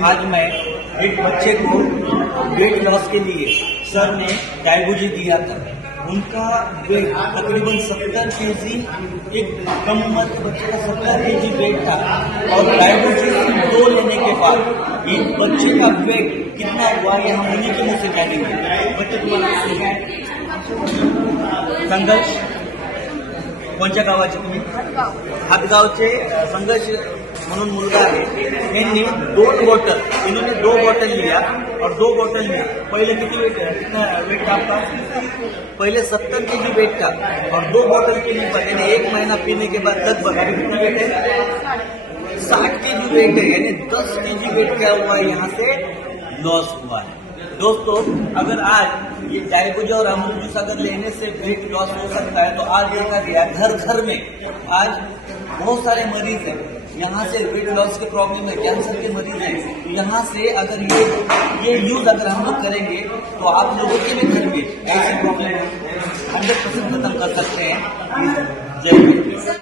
आज मैं एक बच्चे को वेट लॉस के लिए सर ने डायबूजी दिया था। उनका वेट तकरीबन 70 केजी, एक कम उम्र के बच्चे का 70 केजी वेट था और डायबूजी 2 लेने के बाद एक बच्चे का वेट कितना हुआ ये हम उन्हीं के मुंह से जानेंगे। बच्चे तुम्हाला संघर्ष कोणत्या गावाचे तुम्ही? हातगावचे संघर्ष म्हणून मुलगा आहे। यांनी 2 बॉटल, इन्होंने 2 बॉटल लिया और 2 बॉटल में पहले कितना वेट था आपका? पहले 70 केजी वेट था और 2 बॉटल के लिए मैंने 1 महीना पीने के बाद लगभग अभी कितना वेट है? 60 केजी वेट है, यानी 10 केजी वेट क्या हुआ है यहाँ से लॉस हुआ है। दोस्तों, अगर आज ये डायबूजी और अमरूद जूस अगर लेने से वेट लॉस हो सकता है तो आज देखा गया घर घर में आज बहुत सारे मरीज हैं। यहाँ से वेट लॉस के प्रॉब्लम है, कैंसर के मरीज हैं। तो यहाँ से अगर ये यूज अगर हम लोग करेंगे तो आप लोगों के भी घर में ऐसी प्रॉब्लम 100% खत्म कर सकते हैं। जय हिंद।